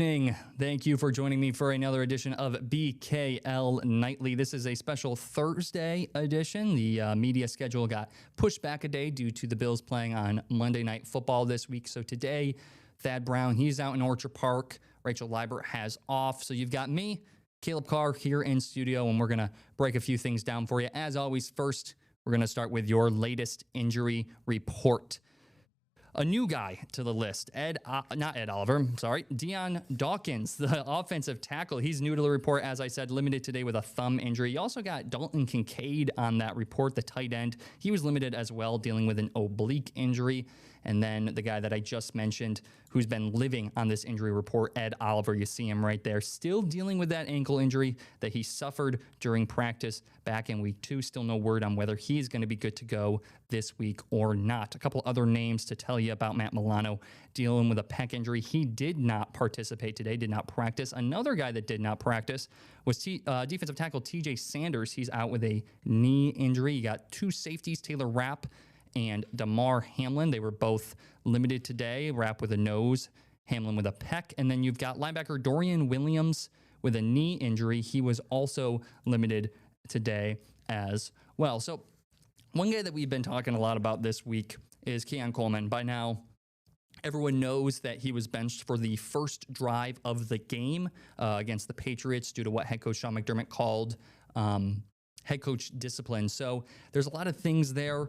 evening. Thank you for joining me for another edition of BKL Nightly. This is a special Thursday edition. The media schedule got pushed back a day due to the Bills playing on Monday Night Football this week. So today, Thad Brown, he's out in Orchard Park. Rachel Liebert has off. So you've got me, Caleb Carr, here in studio, and we're going to break a few things down for you. As always, first, we're going to start with your latest injury report. A new guy to the list, Dion Dawkins, the offensive tackle. He's new to the report, as I said, limited today with a thumb injury. You also got Dalton Kincaid on that report, the tight end. He was limited as well, dealing with an oblique injury. And then the guy that I just mentioned, who's been living on this injury report, Ed Oliver, you see him right there, still dealing with that ankle injury that he suffered during practice back in week 2. Still no word on whether he's going to be good to go this week or not. A couple other names to tell you about Matt Milano dealing with a pec injury. He did not participate today, did not practice. Another guy that did not practice was defensive tackle TJ Sanders. He's out with a knee injury. You got two safeties, Taylor Rapp and Damar Hamlin. They were both limited today. Rapp with a nose, Hamlin with a pec. And then you've got linebacker Dorian Williams with a knee injury. He was also limited today as well. So one guy that we've been talking a lot about this week is Keon Coleman. By now, everyone knows that he was benched for the first drive of the game against the Patriots due to what head coach Sean McDermott called head coach discipline. So there's a lot of things there.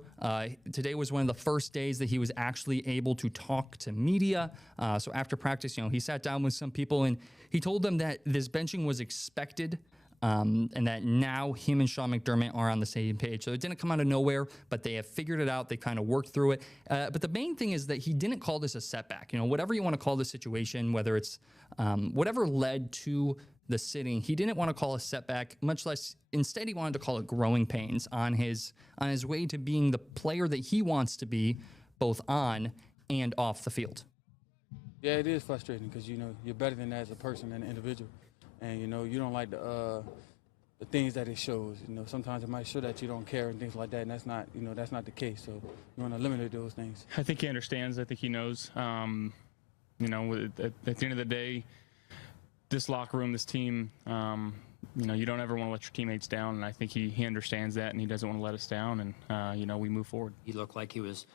Today was one of the first days that he was actually able to talk to media. So after practice, he sat down with some people and he told them that this benching was expected. And that now him and Sean McDermott are on the same page. So it didn't come out of nowhere, but they have figured it out. They kind of worked through it. But the main thing is that he didn't call this a setback. Whatever you want to call the situation, whether it's whatever led to the sitting, he didn't want to call a setback, much less, instead he wanted to call it growing pains on his way to being the player that he wants to be, both on and off the field. Yeah, it is frustrating because, you're better than that as a person and an individual. And, you don't like the things that it shows. Sometimes it might show that you don't care and things like that, and that's not the case. So you want to limit those things. I think he understands. I think he knows. At the end of the day, this locker room, this team, you don't ever want to let your teammates down, and I think he understands that, and he doesn't want to let us down, and, we move forward. He looked like he was,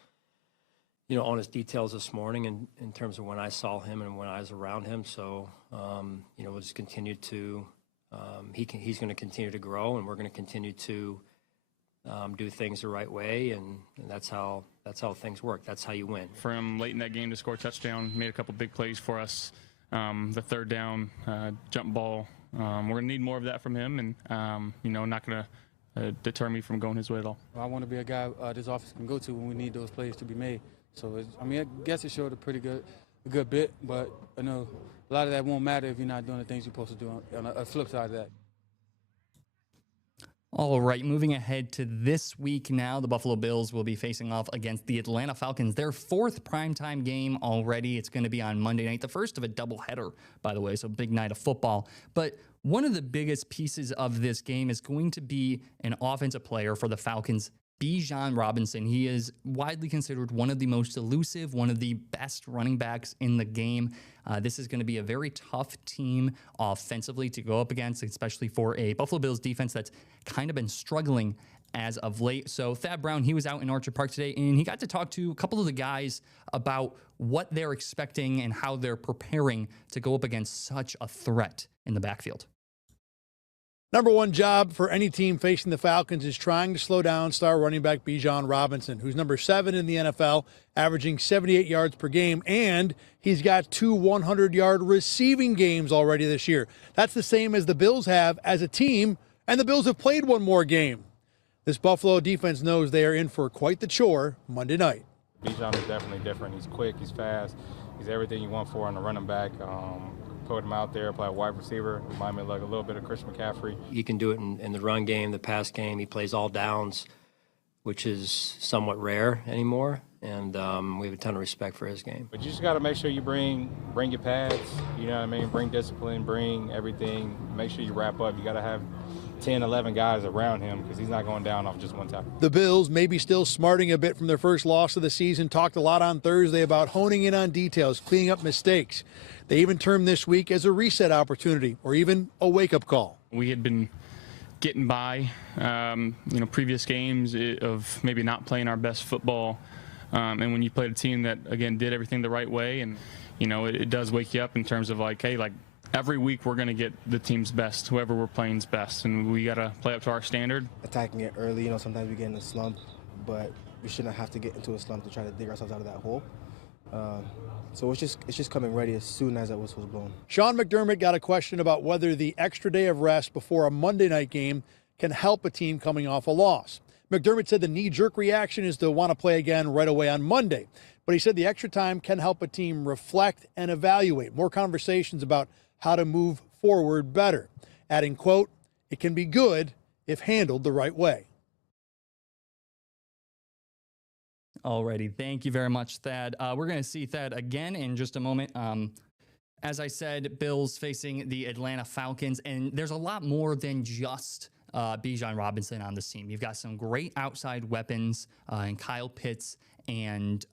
on his details this morning in terms of when I saw him and when I was around him. So, we'll just continue to, he's going to continue to grow, and we're going to continue to do things the right way, and that's how things work. That's how you win. For him late in that game to score a touchdown, made a couple big plays for us. The third down jump ball, we're going to need more of that from him, and, not going to deter me from going his way at all. I want to be a guy this offense can go to when we need those plays to be made. So, I guess it showed a good bit, but I know a lot of that won't matter if you're not doing the things you're supposed to do on a flip side of that. All right, moving ahead to this week now, the Buffalo Bills will be facing off against the Atlanta Falcons. Their fourth primetime game already. It's going to be on Monday night, the first of a doubleheader, by the way, so big night of football. But one of the biggest pieces of this game is going to be an offensive player for the Falcons, Bijan Robinson. He is widely considered one of the most elusive, one of the best running backs in the game. This is going to be a very tough team offensively to go up against, especially for a Buffalo Bills defense that's kind of been struggling as of late. So Thad Brown, he was out in Orchard Park today, and he got to talk to a couple of the guys about what they're expecting and how they're preparing to go up against such a threat in the backfield. Number one job for any team facing the Falcons is trying to slow down star running back Bijan Robinson, who's number 7 in the NFL, averaging 78 yards per game, and he's got 2 100-yard receiving games already this year. That's the same as the Bills have as a team, and the Bills have played one more game. This Buffalo defense knows they are in for quite the chore Monday night. Bijan is definitely different. He's quick, he's fast, he's everything you want for on the running back. Put him out there, play a wide receiver, remind me like a little bit of Chris McCaffrey. He can do it in the run game, the pass game. He plays all downs, which is somewhat rare anymore, and we have a ton of respect for his game. But you just got to make sure you bring your pads, you know what I mean? Bring discipline, bring everything. Make sure you wrap up. You got to have 10, 11 guys around him because he's not going down off just one tackle. The Bills, maybe still smarting a bit from their first loss of the season, talked a lot on Thursday about honing in on details, cleaning up mistakes. They even termed this week as a reset opportunity or even a wake-up call. We had been getting by, previous games of maybe not playing our best football. And when you played a team that, again, did everything the right way, and, it does wake you up in terms of like, hey, like every week we're going to get the team's best, whoever we're playing's best, and we got to play up to our standard. Attacking it early, sometimes we get in a slump, but we shouldn't have to get into a slump to try to dig ourselves out of that hole. So it's just coming ready as soon as that whistle's blown. Sean McDermott got a question about whether the extra day of rest before a Monday night game can help a team coming off a loss. McDermott said the knee-jerk reaction is to want to play again right away on Monday. But he said the extra time can help a team reflect and evaluate. More conversations about how to move forward better. Adding, quote, it can be good if handled the right way. Alrighty, thank you very much, Thad. We're going to see Thad again in just a moment. As I said, Bills facing the Atlanta Falcons, and there's a lot more than just Bijan Robinson on this team. You've got some great outside weapons in Kyle Pitts and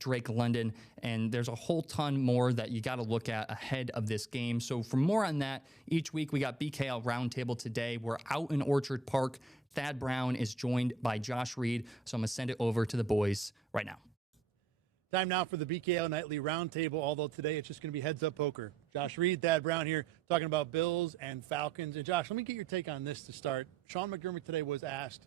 Drake London, and there's a whole ton more that you got to look at ahead of this game. So for more on that, each week we got BKL Roundtable today. We're out in Orchard Park. Thad Brown is joined by Josh Reed, so I'm going to send it over to the boys right now. Time now for the BKL Nightly Roundtable, although today it's just going to be heads-up poker. Josh Reed, Thad Brown here, talking about Bills and Falcons. And Josh, let me get your take on this to start. Sean McDermott today was asked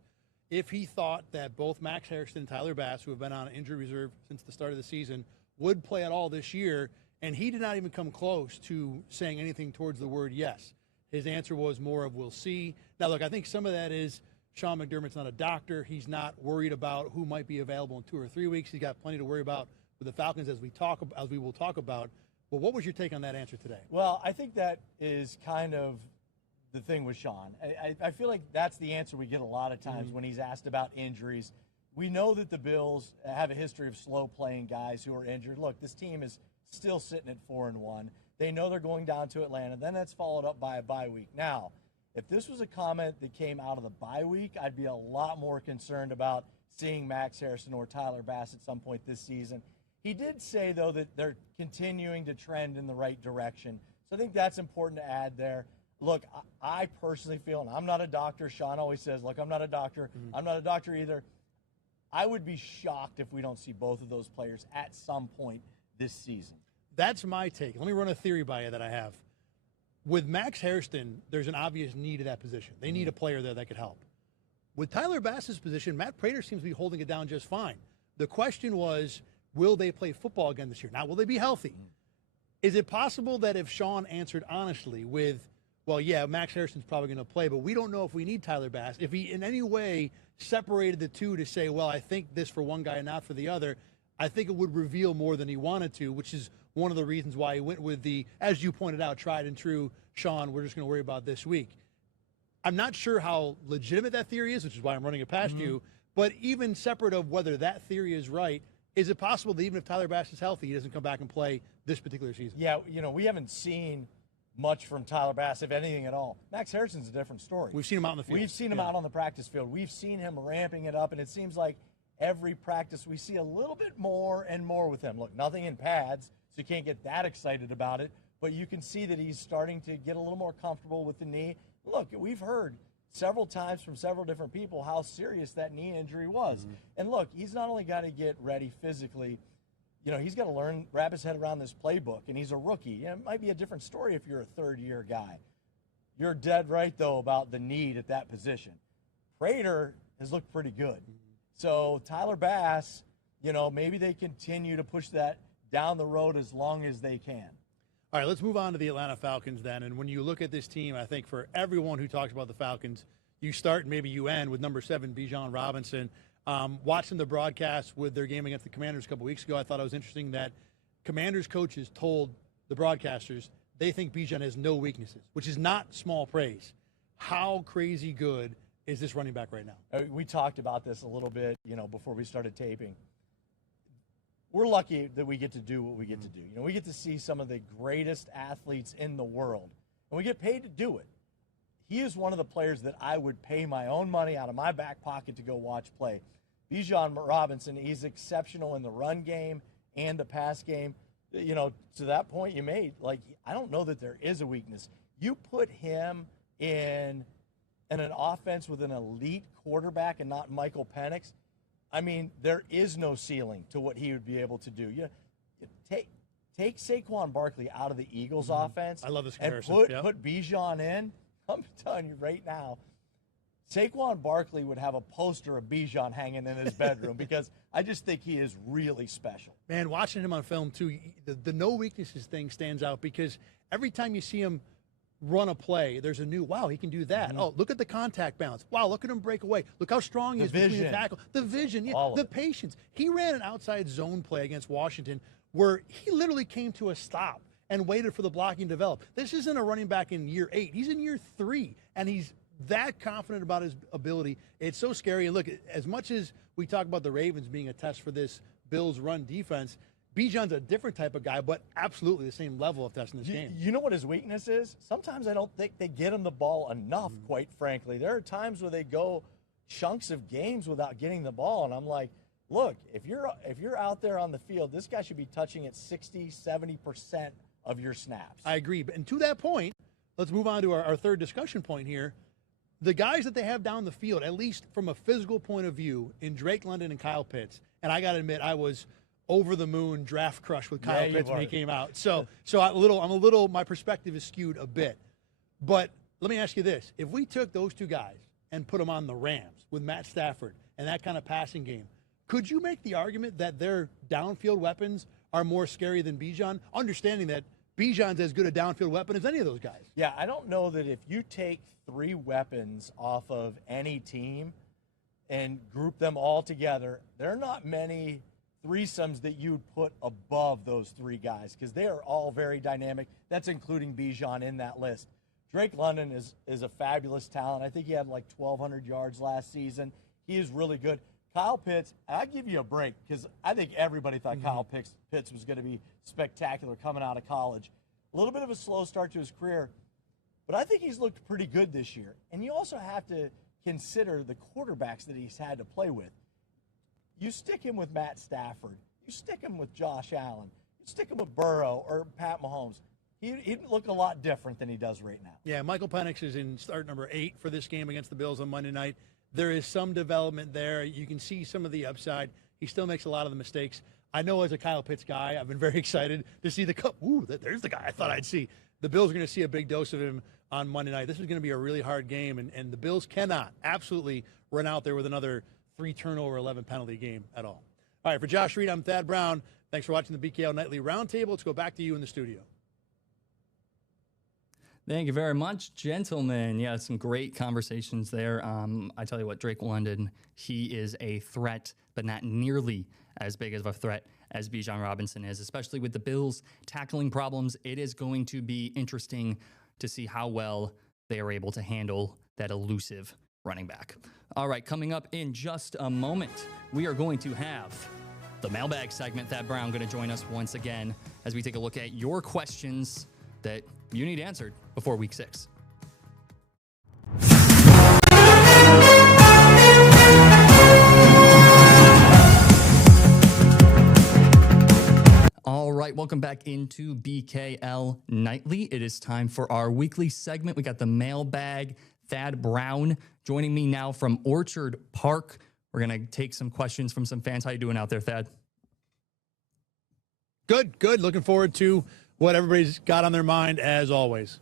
if he thought that both Max Harrison and Tyler Bass, who have been on injury reserve since the start of the season, would play at all this year, and he did not even come close to saying anything towards the word yes. His answer was more of we'll see. Now, look, I think some of that is Sean McDermott's not a doctor. He's not worried about who might be available in 2 or 3 weeks. He's got plenty to worry about with the Falcons as we will talk about. But what was your take on that answer today? Well, I think that is kind of the thing with Sean. I feel like that's the answer we get a lot of times when he's asked about injuries. We know that the Bills have a history of slow-playing guys who are injured. Look, this team is still sitting at 4-1. They know they're going down to Atlanta. Then that's followed up by a bye week. Now, if this was a comment that came out of the bye week, I'd be a lot more concerned about seeing Max Harrison or Tyler Bass at some point this season. He did say, though, that they're continuing to trend in the right direction. So I think that's important to add there. Look, I personally feel, and I'm not a doctor. Sean always says, look, I'm not a doctor. I'm not a doctor either. I would be shocked if we don't see both of those players at some point this season. That's my take. Let me run a theory by you that I have. With Max Harrison, there's an obvious need at that position. They need a player there that could help. With Tyler Bass's position, Matt Prater seems to be holding it down just fine. The question was, will they play football again this year? Now, will they be healthy? Is it possible that if Sean answered honestly with, well, yeah, Max Harrison's probably going to play, but we don't know if we need Tyler Bass, if he in any way separated the two to say, well, I think this for one guy and not for the other, I think it would reveal more than he wanted to, which is one of the reasons why he went with the, as you pointed out, tried and true, Sean, we're just going to worry about this week. I'm not sure how legitimate that theory is, which is why I'm running it past you, but even separate of whether that theory is right, is it possible that even if Tyler Bass is healthy, he doesn't come back and play this particular season? Yeah, we haven't seen much from Tyler Bass, if anything at all. Max Harrison's a different story. We've seen him out in the field. We've seen him out on the practice field. We've seen him ramping it up, and it seems like every practice we see a little bit more and more with him. Look, nothing in pads, so you can't get that excited about it, but you can see that he's starting to get a little more comfortable with the knee. Look, we've heard several times from several different people how serious that knee injury was. And look, he's not only got to get ready physically, he's got to learn, wrap his head around this playbook, and he's a rookie. It might be a different story if you're a third-year guy. You're dead right, though, about the need at that position. Prater has looked pretty good. So Tyler Bass, maybe they continue to push that down the road as long as they can. All right, let's move on to the Atlanta Falcons then. And when you look at this team, I think for everyone who talks about the Falcons, you start and maybe you end with number 7, Bijan Robinson. Watching the broadcast with their game against the Commanders a couple weeks ago, I thought it was interesting that Commanders coaches told the broadcasters they think Bijan has no weaknesses, which is not small praise. How crazy good is this running back right now? We talked about this a little bit, before we started taping. We're lucky that we get to do what we get to do. We get to see some of the greatest athletes in the world, and we get paid to do it. he is one of the players that I would pay my own money out of my back pocket to go watch play. Bijan Robinson, he's exceptional in the run game and the pass game. You know, to that point you made, like, I don't know that there is a weakness. You put him in an offense with an elite quarterback and not Michael Penix, I mean, there is no ceiling to what he would be able to do. You know, take Saquon Barkley out of the Eagles offense. I love this and comparison. put Bijan in. I'm telling you right now, Saquon Barkley would have a poster of Bijan hanging in his bedroom because I just think he is really special. Man, watching him on film, too, the no weaknesses thing stands out because every time you see him run a play, there's a new, wow, he can do that. Oh, look at the contact balance. Wow, look at him break away. Look how strong he is between the tackle. The vision, the patience. He ran an outside zone play against Washington where he literally came to a stop and waited for the blocking to develop. This isn't a running back in year 8. He's in year 3, and he's that confident about his ability. It's so scary. And look, as much as we talk about the Ravens being a test for this Bills run defense, Bijan's a different type of guy, but absolutely the same level of test in this game. You know what his weakness is? Sometimes I don't think they get him the ball enough, quite frankly. There are times where they go chunks of games without getting the ball, and I'm like, look, if you're out there on the field, this guy should be touching at 60, 70% of your snaps. I agree. And to that point, let's move on to our third discussion point here. The guys that they have down the field, at least from a physical point of view, in Drake London and Kyle Pitts, and I got to admit, I was over the moon draft crush with Kyle Pitts when he came out. So my perspective is skewed a bit. But let me ask you this. If we took those two guys and put them on the Rams with Matt Stafford and that kind of passing game, could you make the argument that their downfield weapons are more scary than Bijan, understanding that Bijan's as good a downfield weapon as any of those guys? Yeah, I don't know that if you take 3 weapons off of any team and group them all together, there are not many threesomes that you would put above those 3 guys because they are all very dynamic. That's including Bijan in that list. Drake London is a fabulous talent. I think he had like 1,200 yards last season. He is really good. Kyle Pitts, I'll give you a break because I think everybody thought Kyle Pitts was going to be spectacular coming out of college. A little bit of a slow start to his career, but I think he's looked pretty good this year. And you also have to consider the quarterbacks that he's had to play with. You stick him with Matt Stafford. You stick him with Josh Allen. You stick him with Burrow or Pat Mahomes. He'd look a lot different than he does right now. Yeah, Michael Penix is in start number 8 for this game against the Bills on Monday night. There is some development there. You can see some of the upside. He still makes a lot of the mistakes. I know as a Kyle Pitts guy, I've been very excited to see the cup. Ooh, there's the guy I thought I'd see. The Bills are going to see a big dose of him on Monday night. This is going to be a really hard game, and the Bills cannot absolutely run out there with another 3 turnover, 11 penalty game at all. All right, for Josh Reed, I'm Thad Brown. Thanks for watching the BKL Nightly Roundtable. Let's go back to you in the studio. Thank you very much, gentlemen. Yeah, some great conversations there. I tell you what, Drake London, he is a threat, but not nearly as big of a threat as Bijan Robinson is, especially with the Bills' tackling problems. It is going to be interesting to see how well they are able to handle that elusive running back. All right, coming up in just a moment, we are going to have the mailbag segment. Thad Brown going to join us once again as we take a look at your questions that you need answered before week 6. All right, welcome back into BKL Nightly. It is time for our weekly segment. We got the mailbag. Thad Brown joining me now from Orchard Park. We're going to take some questions from some fans. How you doing out there, Thad? Good. Looking forward to what everybody's got on their mind, as always.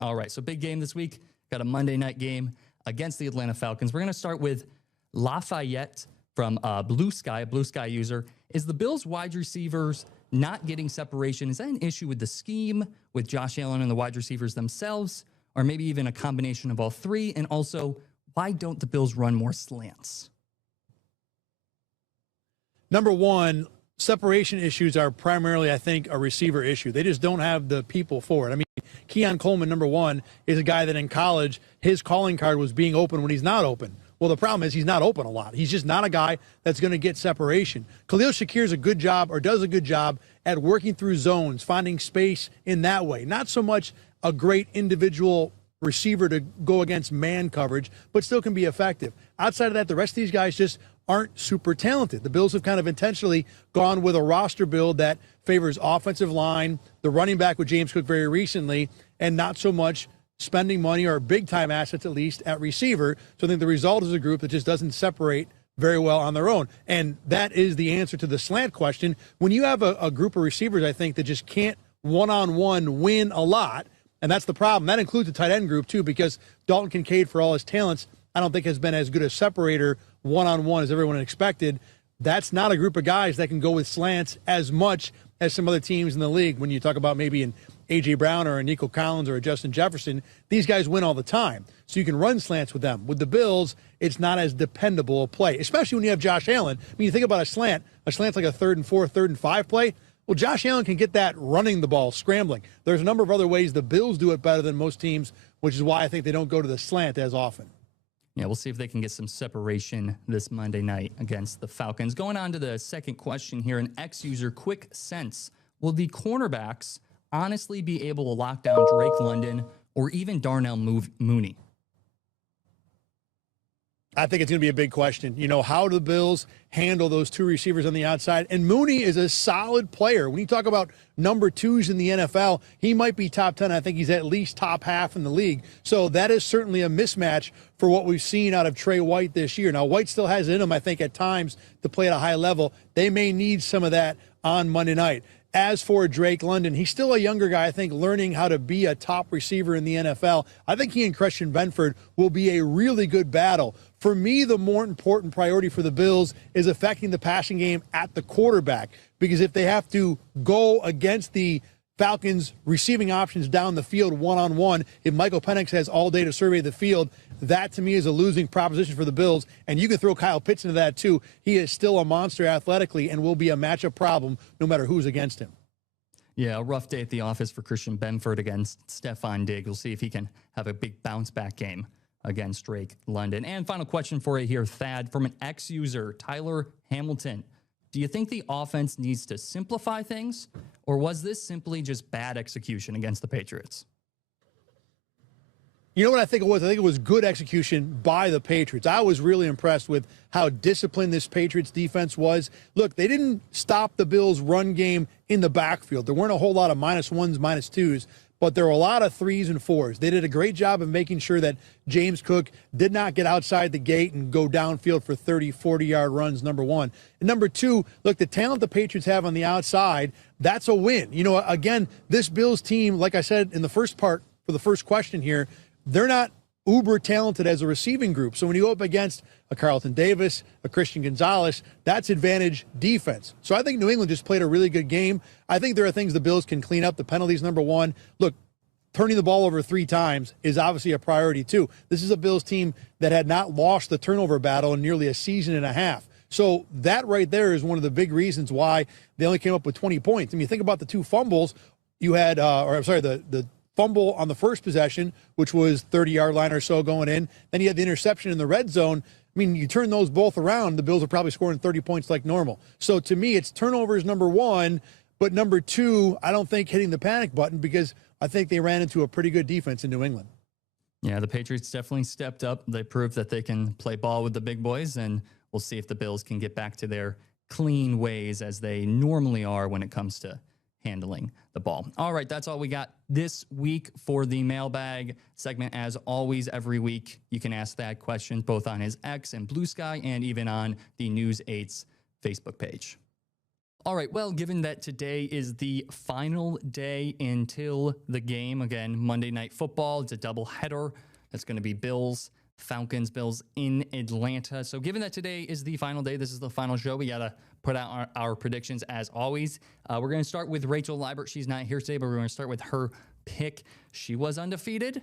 All right, so big game this week. Got a Monday night game against the Atlanta Falcons. We're going to start with Lafayette from Blue Sky, a Blue Sky user. Is the Bills' wide receivers not getting separation? Is that an issue with the scheme, with Josh Allen and the wide receivers themselves, or maybe even a combination of all 3? And also, why don't the Bills run more slants? Number one, separation issues are primarily, I think, a receiver issue. They just don't have the people for it. I mean, Keon Coleman, number one, is a guy that in college, his calling card was being open when he's not open. Well, the problem is he's not open a lot. He's just not a guy that's going to get separation. Khalil Shakir's a good job, or does a good job, at working through zones, finding space in that way. Not so much a great individual receiver to go against man coverage, but still can be effective. Outside of that, the rest of these guys just aren't super talented. The Bills have kind of intentionally gone with a roster build that favors offensive line, the running back with James Cook very recently, and not so much spending money or big-time assets, at least, at receiver. So I think the result is a group that just doesn't separate very well on their own. And that is the answer to the slant question. When you have a group of receivers, I think, that just can't one-on-one win a lot, and that's the problem. That includes the tight end group, too, because Dalton Kincaid, for all his talents, I don't think has been as good a separator one-on-one as everyone expected. That's not a group of guys that can go with slants as much as some other teams in the league. When you talk about maybe an A.J. Brown or a Nico Collins or a Justin Jefferson, these guys win all the time. So you can run slants with them. With the Bills, it's not as dependable a play, especially when you have Josh Allen. I mean, you think about a slant's like a 3rd and 4, 3rd and 5 play. Well, Josh Allen can get that running the ball, scrambling. There's a number of other ways the Bills do it better than most teams, which is why I think they don't go to the slant as often. Yeah, we'll see if they can get some separation this Monday night against the Falcons. Going on to the second question here, an X-user, quick sense. Will the cornerbacks honestly be able to lock down Drake London or even Darnell Mooney? I think it's going to be a big question. You know, how do the Bills handle those two receivers on the outside? And Mooney is a solid player. When you talk about number 2s in the NFL, he might be top 10. I think he's at least top half in the league. So that is certainly a mismatch for what we've seen out of Trey White this year. Now, White still has it in him, I think, at times to play at a high level. They may need some of that on Monday night. As for Drake London, he's still a younger guy, I think, learning how to be a top receiver in the NFL. I think he and Christian Benford will be a really good battle. For me, the more important priority for the Bills is affecting the passing game at the quarterback, because if they have to go against the Falcons' receiving options down the field one-on-one, if Michael Penix has all day to survey the field, that to me is a losing proposition for the Bills. And you can throw Kyle Pitts into that too. He is still a monster athletically and will be a matchup problem no matter who's against him. Yeah, a rough day at the office for Christian Benford against Stephon Diggs. We'll see if he can have a big bounce-back game against Drake London. And final question for you here, Thad, from an X-user, Tyler Hamilton. Do you think the offense needs to simplify things, or was this simply just bad execution against the Patriots? You know what I think it was? I think it was good execution by the Patriots. I was really impressed with how disciplined this Patriots defense was. Look, they didn't stop the Bills' run game in the backfield. There weren't a whole lot of -1s, -2s, but there were a lot of 3s and 4s. They did a great job of making sure that James Cook did not get outside the gate and go downfield for 30, 40-yard runs, number one. And number two, look, the talent the Patriots have on the outside, that's a win. You know, again, this Bills team, like I said in the first part for the first question here, they're not uber talented as a receiving group. So when you go up against a Carlton Davis, a Christian Gonzalez, that's advantage defense. So I think New England just played a really good game. I think there are things the Bills can clean up. The penalties, number one. Look, turning the ball over 3 times is obviously a priority too. This is a Bills team that had not lost the turnover battle in nearly a season and a half. So that right there is one of the big reasons why they only came up with 20 points. I mean, you think about the 2 fumbles you had, the fumble on the first possession, which was 30-yard line or so going in. Then you had the interception in the red zone. I mean, you turn those both around, the Bills are probably scoring 30 points like normal. So to me, it's turnovers number one, but number two, I don't think hitting the panic button, because I think they ran into a pretty good defense in New England. Yeah, the Patriots definitely stepped up. They proved that they can play ball with the big boys, and we'll see if the Bills can get back to their clean ways as they normally are when it comes to handling the ball. All right, that's all we got this week for the mailbag segment. As always, every week you can ask that question both on his X and Blue Sky and even on the News 8's Facebook page. All right, well, given that today is the final day until the game, again, Monday Night Football, it's a doubleheader. That's going to be Bills in Atlanta. So given that today is the final day, this is the final show, we got to put out our predictions as always. We're going to start with Rachel Liebert. She's not here today, but we're going to start with her pick. She was undefeated,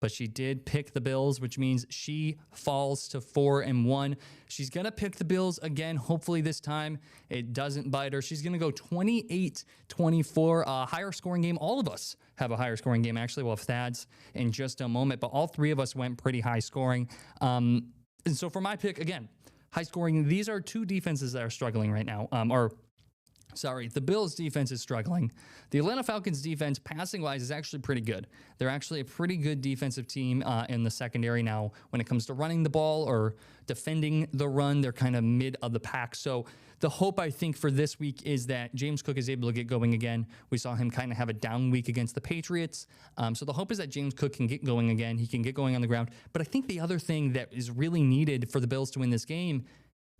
but she did pick the Bills, which means she falls to 4-1. She's going to pick the Bills again. Hopefully this time it doesn't bite her. She's going to go 28-24, a higher scoring game. All of us have a higher scoring game, actually. We'll have Thad's in just a moment, but all 3 of us went pretty high scoring. And so for my pick, again, high scoring, these are 2 defenses that are struggling right now, or The Bills defense is struggling. The Atlanta Falcons defense, passing-wise, is actually pretty good. They're actually a pretty good defensive team in the secondary now. When it comes to running the ball or defending the run, they're kind of mid of the pack. So the hope, I think, for this week is that James Cook is able to get going again. We saw him kind of have a down week against the Patriots. So the hope is that James Cook can get going again. He can get going on the ground. But I think the other thing that is really needed for the Bills to win this game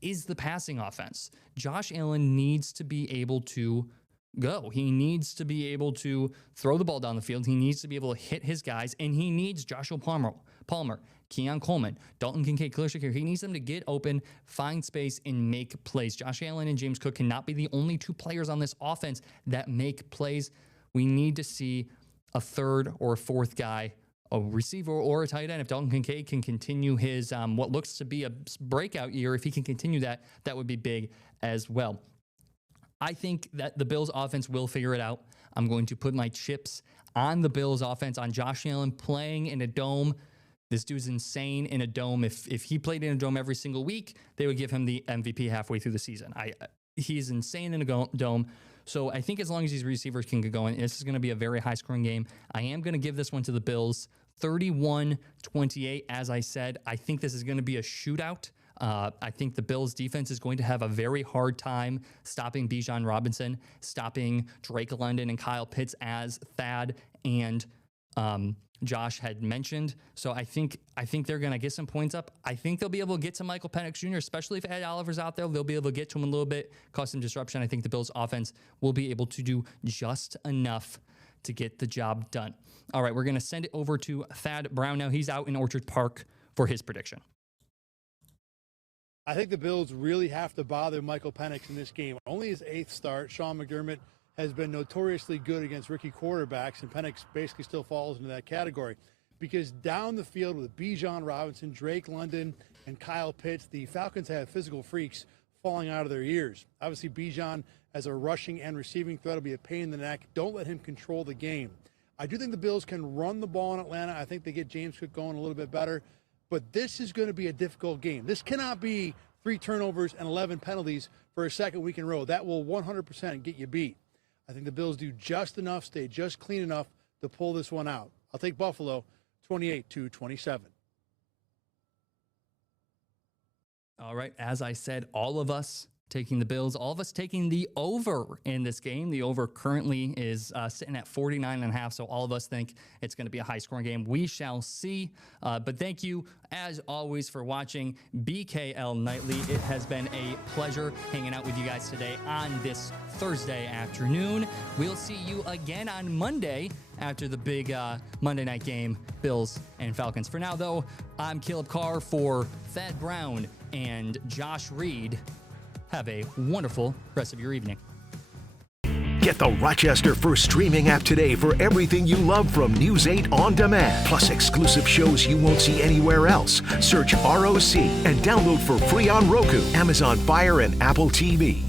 is the passing offense. Josh Allen needs to be able to go. He needs to be able to throw the ball down the field. He needs to be able to hit his guys, and he needs Joshua Palmer, Keon Coleman, Dalton Kincaid, Khalil Shakir. He needs them to get open, find space, and make plays. Josh Allen and James Cook cannot be the only two players on this offense that make plays. We need to see a third or a fourth guy, a receiver or a tight end. If Dalton Kincaid can continue his what looks to be a breakout year, if he can continue that, that would be big as well. I think that the Bills offense will figure it out. I'm going to put my chips on the Bills offense, on Josh Allen playing in a dome. This dude's insane in a dome. If he played in a dome every single week, they would give him the MVP halfway through the season. He's insane in a dome. So I think as long as these receivers can get going, this is going to be a very high-scoring game. I am going to give this one to the Bills, 31-28. As I said, I think this is going to be a shootout. I think the Bills' defense is going to have a very hard time stopping Bijan Robinson, stopping Drake London and Kyle Pitts, as Thad and Josh had mentioned. So I think they're going to get some points up. I think they'll be able to get to Michael Penix Jr., especially if Ed Oliver's out there. They'll be able to get to him a little bit, cause some disruption. I think the Bills' offense will be able to do just enough to get the job done. All right, we're going to send it over to Thad Brown now. He's out in Orchard Park for his prediction. I think the Bills really have to bother Michael Penix in this game. Only his 8th start. Sean McDermott has been notoriously good against rookie quarterbacks, and Penix basically still falls into that category. Because down the field with Bijan Robinson, Drake London, and Kyle Pitts, the Falcons have physical freaks falling out of their ears. Obviously, Bijan as a rushing and receiving threat will be a pain in the neck. Don't let him control the game. I do think the Bills can run the ball in Atlanta. I think they get James Cook going a little bit better. But this is going to be a difficult game. This cannot be 3 turnovers and 11 penalties for a second week in a row. That will 100% get you beat. I think the Bills do just enough, stay just clean enough to pull this one out. I'll take Buffalo 28-27. All right, as I said, all of us taking the Bills, all of us taking the over in this game. The over currently is sitting at 49.5, so all of us think it's going to be a high-scoring game. We shall see. But thank you, as always, for watching BKL Nightly. It has been a pleasure hanging out with you guys today on this Thursday afternoon. We'll see you again on Monday after the big Monday night game, Bills and Falcons. For now, though, I'm Caleb Carr for Thad Brown and Josh Reed. Have a wonderful rest of your evening. Get the Rochester First streaming app today for everything you love from News 8 On Demand, plus exclusive shows you won't see anywhere else. Search ROC and download for free on Roku, Amazon Fire, and Apple TV.